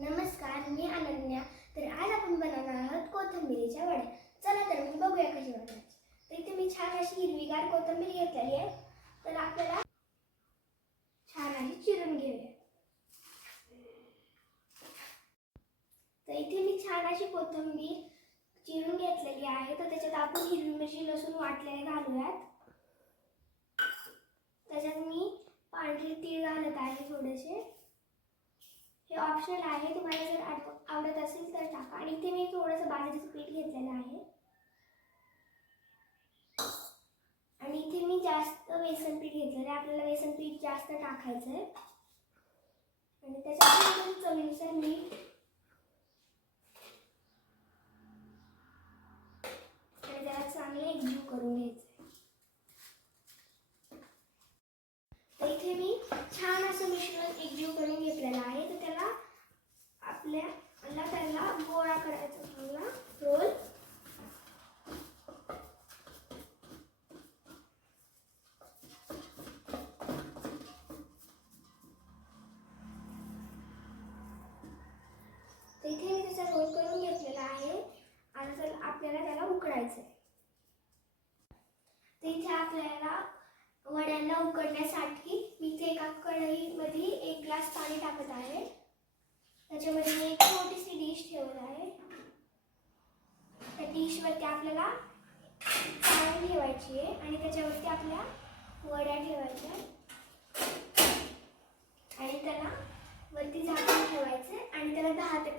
नमस्कार, मी अनन्या. तर आज आपण बनवणार आहोत कोथिंबीरीच्या वड्या. चला तर मग बघूया कशी बनवायची. तर इथे मी छान अशी हिरवीगार कोथिंबीर घेतलेली आहे. तर आपल्याला छान अशी चिरून घेऊया. तर इथे मी छान अशी कोथिंबीर चिरून घेतलेली आहे. तर त्याच्यात आपण हिरवी मिरची लसूण वाटलेले घालूयात. त्याच्यात मी पांढरे तीळ घालत आहे थोडेसे. हे ऑप्शनल आहे, तुम्हाला जर आवडत असेल तर टाका. आणि इथे मी थोडंसं बाजरीचं पीठ घेतलेलं आहे. आणि इथे मी जास्त बेसन पीठ घेतलेलं आहे. आपल्याला बेसन पीठ जास्त टाकायचं आहे. आणि त्याच्यात चवीनुसार मीठ आणि त्याला चांगले एकजीव करून घ्यायचं. तर इथे मी छान असं मिश्रण एकजीव करून घेतलेलं आहे. तर त्याला त्याला गोळा करायचा चांगला रोल. तर इथे मी त्याचा रोल करून घेतलेला आहे. आता आपल्याला त्याला उकडायचं आहे. तर इथे आपल्याला वड्यांना उकडण्यासाठी मी इथे एका कढईमध्ये 1 ग्लास पाणी टाकत आहे. त्याच्यामध्ये मी एक छोटीशी डिश ठेवत आहे. त्या डिशवरती आपल्याला पाणी ठेवायची आहे आणि त्याच्यावरती आपल्या वड्या ठेवायच्या आणि त्याला वरती झाकून ठेवायचे आणि त्याला 10 ते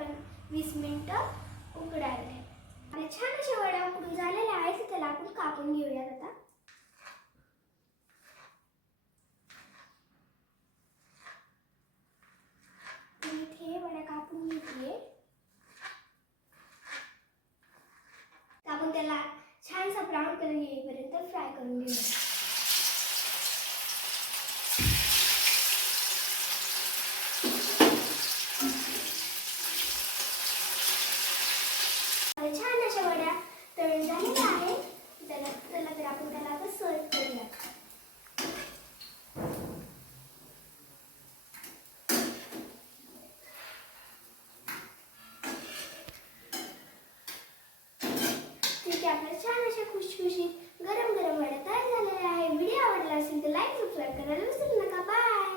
20 मिनिटं उकडायला ठेवायचं. आणि छान अशा वड्या उकडून झालेल्या आहेत. तर त्याला आपण कापून घेऊयात आता. इथे वड्या कापून घेतलीये. आपण त्याला छानसा ब्राऊन कलर येईपर्यंत फ्राय करून घेऊया. छान अशा वड्या तळून झालेल्या आहेत. चला तर आपण त्याला आता सर्व करूया. ठीक आहे, आपल्या छान अशा खुशखुशीत गरम गरम वड्या तयार झालेल्या आहे. व्हिडिओ आवडला असेल तर लाईक सबस्क्राईब करायला विसरू नका. बाय.